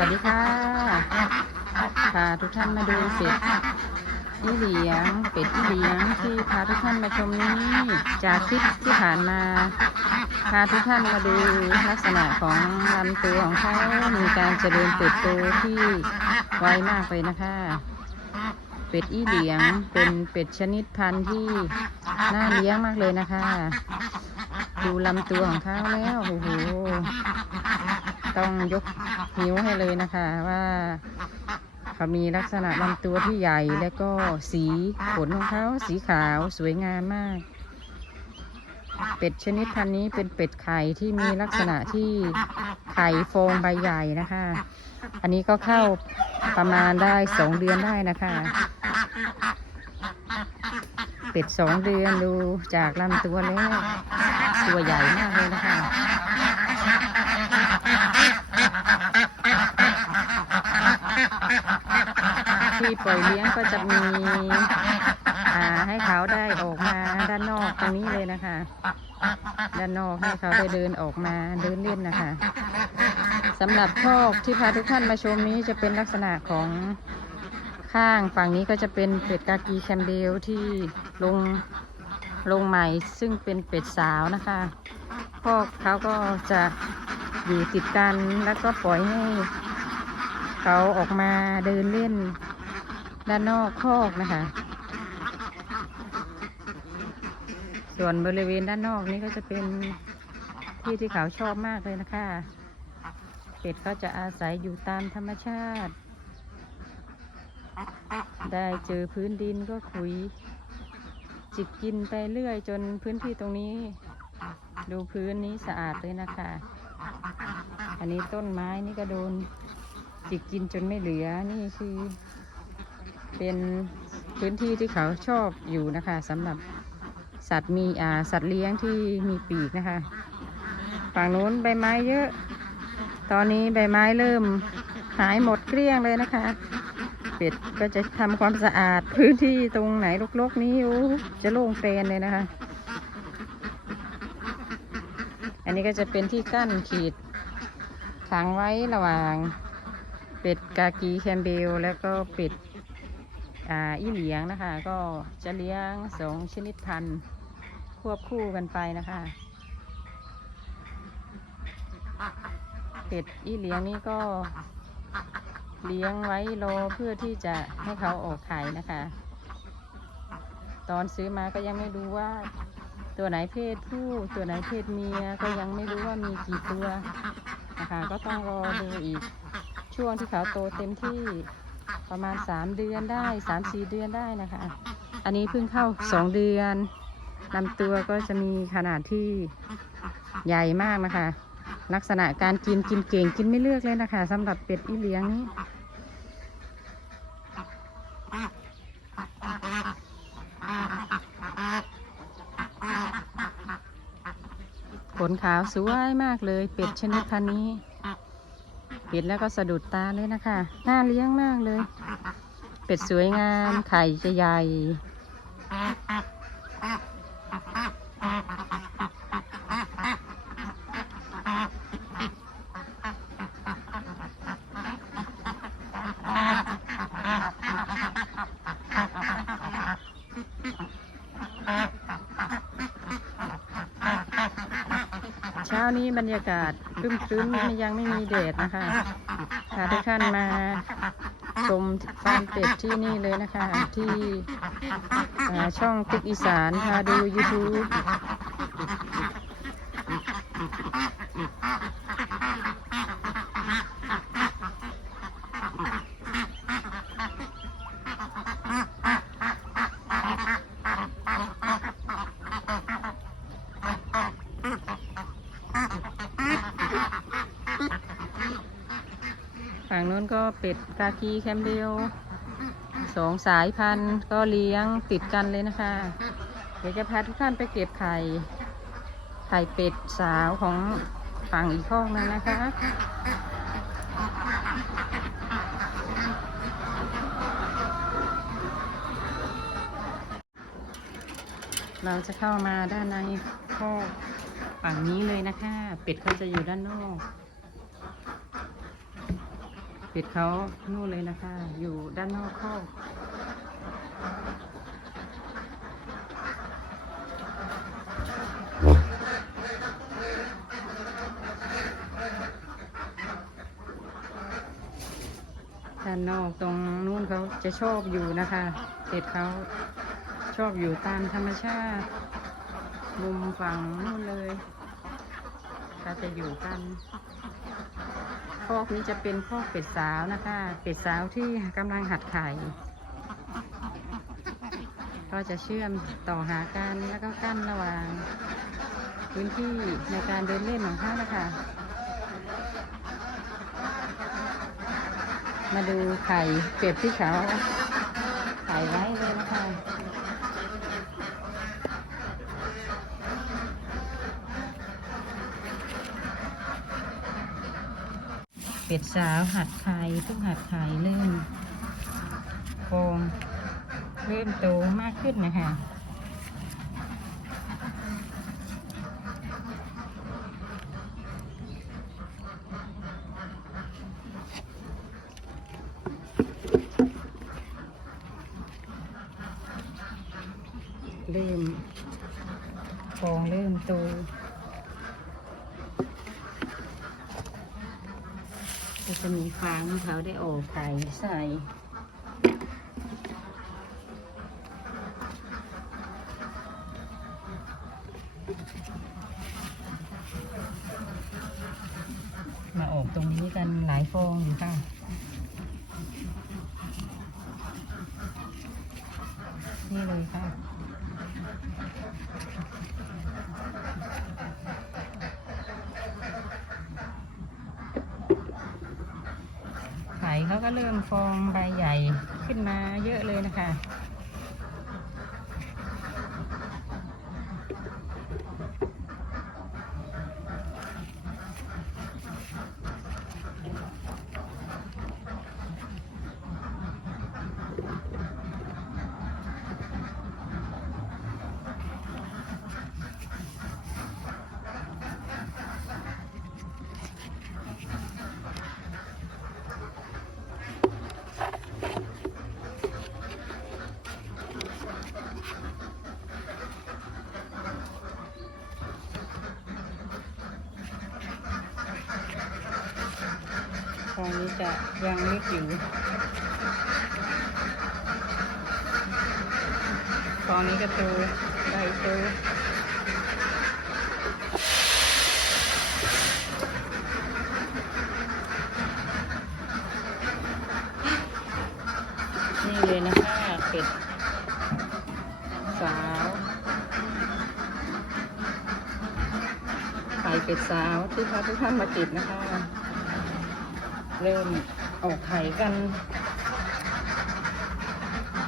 วัสดีค่ะพาทุกท่านมาดูเป็ดอีเหลียงเป็ดอีเหลียงที่พาทุกท่านมาชมนี้จากคลิปที่ผ่านมาพาทุกท่านมาดูลักษณะของลำตัวของเขามีการเจริญเติบโตที่ไวมากเลยนะคะ เป็ดอีเหลียงเป็นเป็ดชนิดพันธุ์ที่น่าเลี้ยงมากเลยนะคะ ดูลำตัวของเขาแล้วโอ้โห ต้องยกนิ้วให้เลยนะคะว่าเขามีลักษณะลำตัวที่ใหญ่และก็สีขนของเขาสีขาวสวยงามมาก เป็ดชนิดพันนี้เป็นเป็ดไข่ที่มีลักษณะที่ไข่โฟงใบใหญ่นะคะ อันนี้ก็เข้าประมาณได้สองเดือนได้นะคะ เป็ดสองเดือนดูจากลำตัวแล้ว ตัวใหญ่มากเลยนะคะ ที่ปล่อยเลี้ยงก็จะมีให้เขาได้ออกมาด้านนอกตรงนี้เลยนะคะ ด้านนอกให้เขาได้เดินออกมาเดินเล่นนะคะสำหรับคอกที่พาทุกท่านมาชมนี้จะเป็นลักษณะของข้างฝั่งนี้ก็จะเป็นเป็ดกากีแคมเบลที่ลงลงใหม่ซึ่งเป็นเป็ดสาวนะคะคอกเขาก็จะ อยู่ติดกันแล้วก็ปล่อยให้เขาออกมาเดินเล่น ด้านนอกคอกนะคะ ส่วนบริเวณด้านนอกนี้ก็จะเป็นที่ที่เขาชอบมากเลยนะคะ เป็ดเขาจะอาศัยอยู่ตามธรรมชาติ ได้เจอพื้นดินก็ขุย จิกกินไปเรื่อยจนพื้นที่ตรงนี้ ดูพื้นนี้สะอาดเลยนะคะ อันนี้ต้นไม้นี่ก็โดนจิกกินจนไม่เหลือ นี่คือ เป็นพื้นที่ที่เขาชอบอยู่นะคะสำหรับสัตว์มีอ่าสัตว์เลี้ยงที่มีปีกนะคะ ฝั่งนู้นใบไม้เยอะ ตอนนี้ใบไม้เริ่มหายหมดเกลี้ยงเลยนะคะ เป็ดก็จะทำความสะอาดพื้นที่ตรงไหนรกๆนี้จะโล่งเปลนเลยนะคะ อันนี้ก็จะเป็นที่กั้นขีดขังไว้ระหว่างเป็ดกากีแคมเบลแล้วก็เป็ดอ่าอีเหลียงนะคะ ก็จะเลี้ยงสองชนิดพันธุ์ควบคู่กันไปนะคะ เป็ดอีเหลียงนี่ก็เลี้ยงไว้รอเพื่อที่จะให้เขาออกไข่นะคะ ตอนซื้อมาก็ยังไม่รู้ว่า ตัวไหนเพศผู้ตัวไหนเพศเมียก็ยังไม่รู้ว่ามีกี่ตัวนะคะก็ต้องรอดูอีกช่วงที่เขาโตเต็มที่ประมาณ 3 เดือนได้ 3-4 เดือนได้นะคะ อันนี้เพิ่งเข้า 2 เดือนลำตัวก็จะมีขนาดที่ใหญ่มากนะคะ ลักษณะการกินกินเก่งกินไม่เลือกเลยนะคะสำหรับเป็ดอีเลี้ยงนี้ ขนขาวสวยมากเลยเป็ดชนิดพันนี้ เป็ดแล้วก็สะดุดตาเลยนะคะ น่าเลี้ยงมากเลย เป็ดสวยงามไข่จะใหญ่ เช้านี้ บรรยากาศครึ้มๆยังไม่มีแดดนะคะพาทุกท่านมาชมฟาร์มเป็ดที่นี่เลยนะคะ ที่ช่องติ๊กอีสานพาดู YouTube ก็เป็ดกากีแคมเบลสองสายพันธุ์ก็เลี้ยงติดกันเลยนะคะ เดี๋ยวจะพาทุกท่านไปเก็บไข่ ไข่เป็ดสาวของฝั่งอีกข้องนึงนะคะเราจะเข้ามาด้านในข้อกฝั่งนี้เลยนะคะ เป็ดเขาจะอยู่ด้านนอก เป็ดเขานู่นเลยนะคะ อยู่ด้านนอกคอกด้านนอกตรงนู้นเขาจะชอบอยู่นะคะเป็ดเขาชอบอยู่ตามธรรมชาติ มุมฝั่งนู่นเลยเขาจะอยู่กัน คอกนี้จะเป็นคอกเป็ดสาวนะคะ เป็ดสาวที่กำลังหัดไข่ ก็จะเชื่อมต่อหากันแล้วก็กั้นระหว่าง พื้นที่ในการเดินเล่นของเขานะคะ มาดูไข่เป็ดที่เขาไข่ไว้เลยนะคะ เป็ดสาวหัดไข่เพิ่งหัดไข่เริ่มฟองเริ่มโตมากขึ้นนะคะ เริ่มฟองเริ่มโต ก็จะมีฟางของเขาได้ออกไข่ใส่ มาออกตรงนี้กันหลายฟองอยู่ค่ะ นี่เลยค่ะ ไข่เขาก็เริ่มฟองใบใหญ่ขึ้นมาเยอะเลยนะคะ ฟองนี้จะยังลึกอยู่ฟองนี้ก็โตใบโตนี่เลยนะคะเป็ดสาวไข่เป็ดสาวที่พาทุกท่านมาติดนะคะ เริ่มออกไข่กัน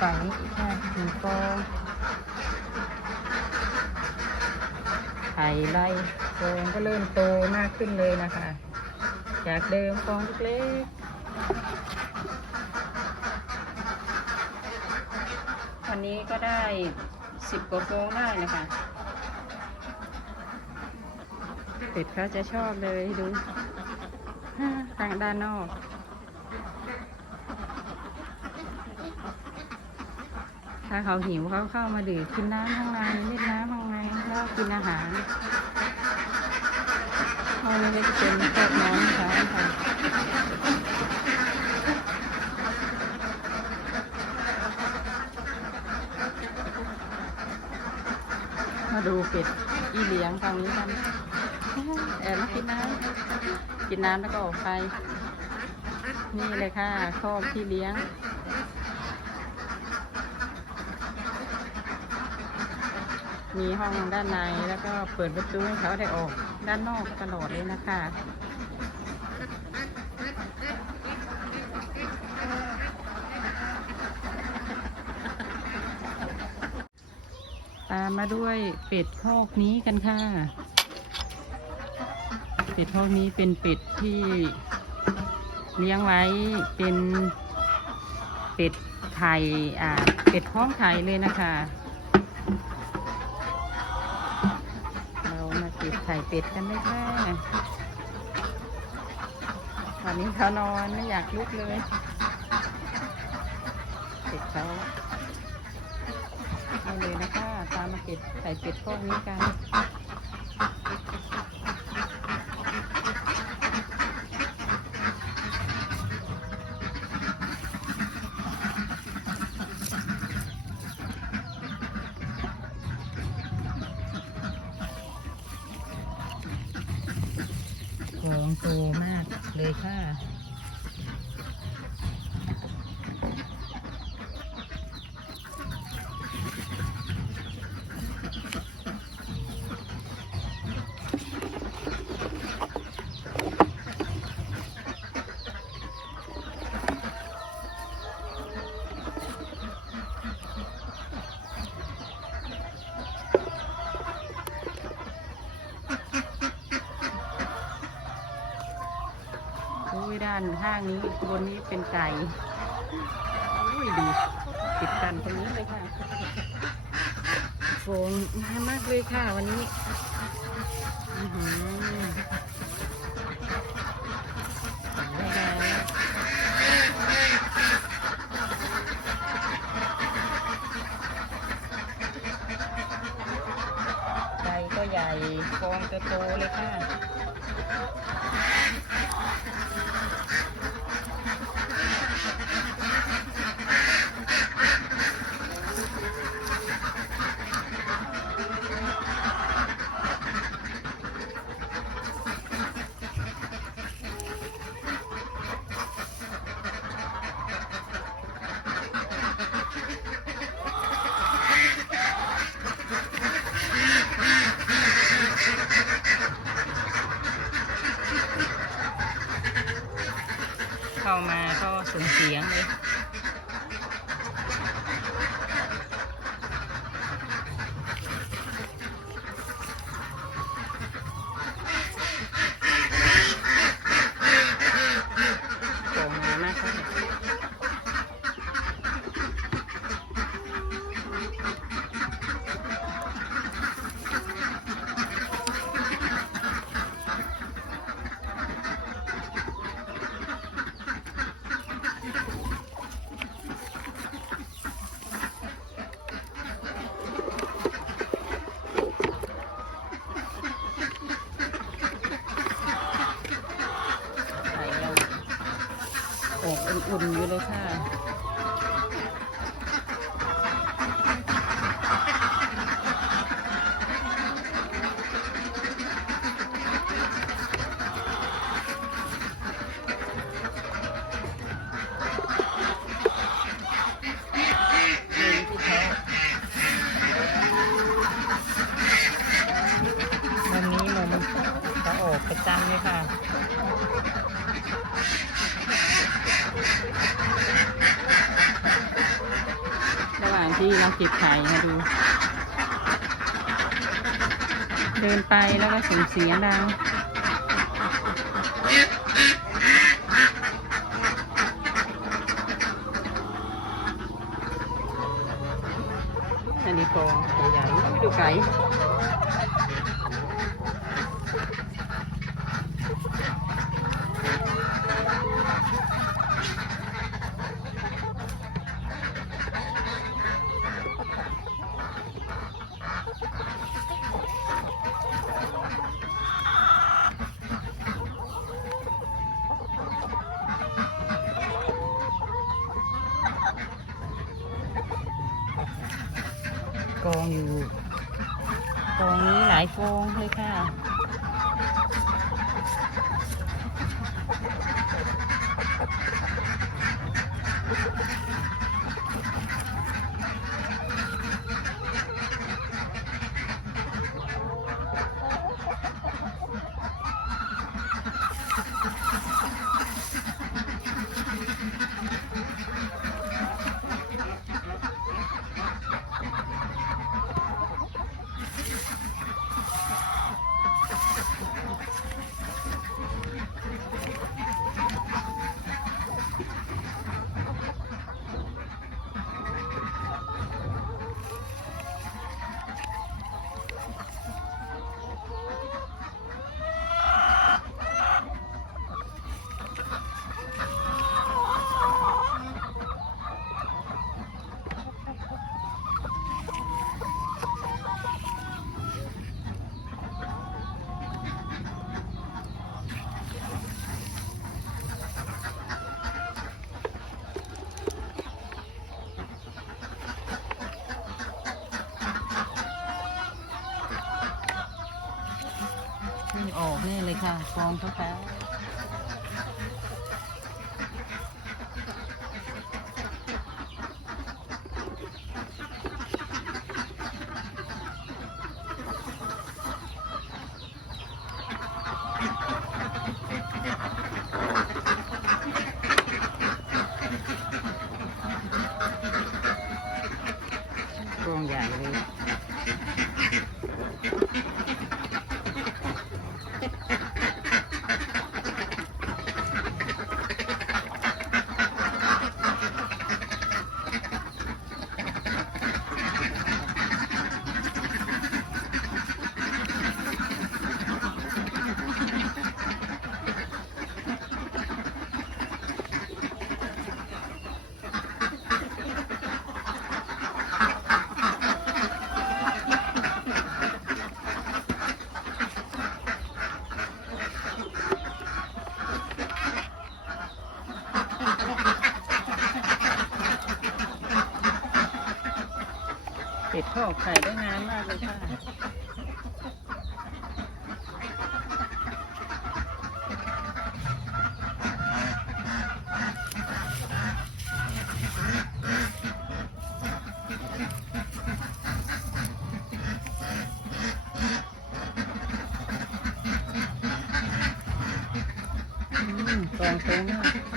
ฝั่งนี้อีกค่ถึงฟองไข่ไล่ฟองก็เริ่มโตมากขึ้นเลยนะคะ จากเดิมฟองเล็กวันนี้ก็ได้สิบกว่าฟองได้นะคะเป็ดเขาจะชอบเลยดู ทางด้านนอกถ้าเขาหิวเขาเข้ามาดื่มกินน้ำข้างในเล่นน้ำข้างในแล้วกินอาหารห้องนี้ก็จะเป็นพวกน้องค่ะมาดูเป็ดอีเลียงฝั่งนี้กันแอบมากินน้ำ กินน้ำแล้วก็ออกไป นี่เลยค่ะคอกที่เลี้ยง มีห้องด้านในแล้วก็เปิดประตูให้เขาได้ออกด้านนอกตลอดเลยนะคะตามมาด้วยเป็ดคอกนี้กันค่ะ เป็ดพวกนี้เป็นเป็ดที่เลี้ยงไว้เป็นเป็ดไข่อ่าเป็ดท้องไข่เลยนะคะ เรามาเก็บไข่เป็ดกันเลยค่ะวันนี้เขานอนไม่อยากลุกเลย เป็ดเขาเอาเลยนะคะ ตามมาเก็บใส่เป็ดพวกนี้กัน กองโตมากเลยค่ะ อุ้ยด้างนี้บนนี้เป็นไก่อุ้ยดีติดกันตรงนี้เลยค่ะโฟมมามากเลยค่ะวันนี้อือหือได้แล้วไก่ก็ใหญ่ฟองก็โตเลยค่ะ เข้ามาก็ส่งเสียงเลย ส่งมามากค่ะไข่เราออกอุ่นๆอยู่ เลยค่ะ เราเก็บไข่มาดู เดินไปแล้วก็ส่งเสียงดัง อันนี้กองใหญ่ๆไม่ดูไก่กองอยู่กอง โกงเลยค่ะ ก พิ่งออกนี่ เลยค่ะฟองเขาค่ะฟองใหญ่เลย เป็ดทอดไข่ได้งานมากเลยค่ะ อืมฟองโตมาก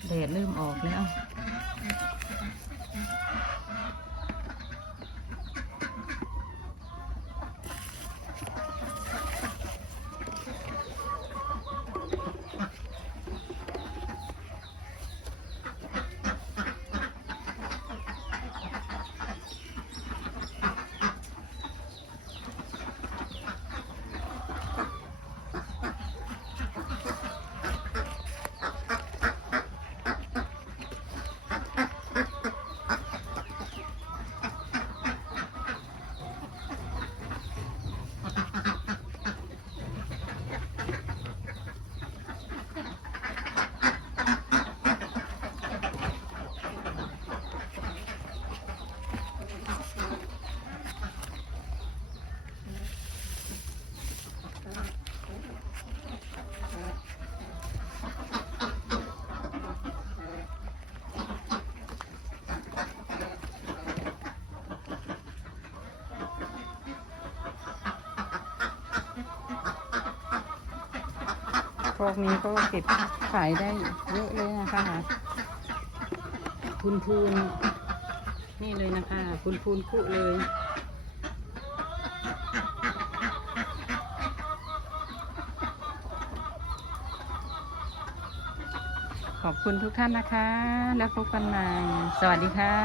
แดดเริ่มออกแล้ว พวกนี้ก็เก็บขายได้เยอะเลยนะคะพูนพูนนี่เลยนะคะพูนพูนๆคุเลยขอบคุณทุกท่านนะคะ แล้วพบกันใหม่ สวัสดีค่ะ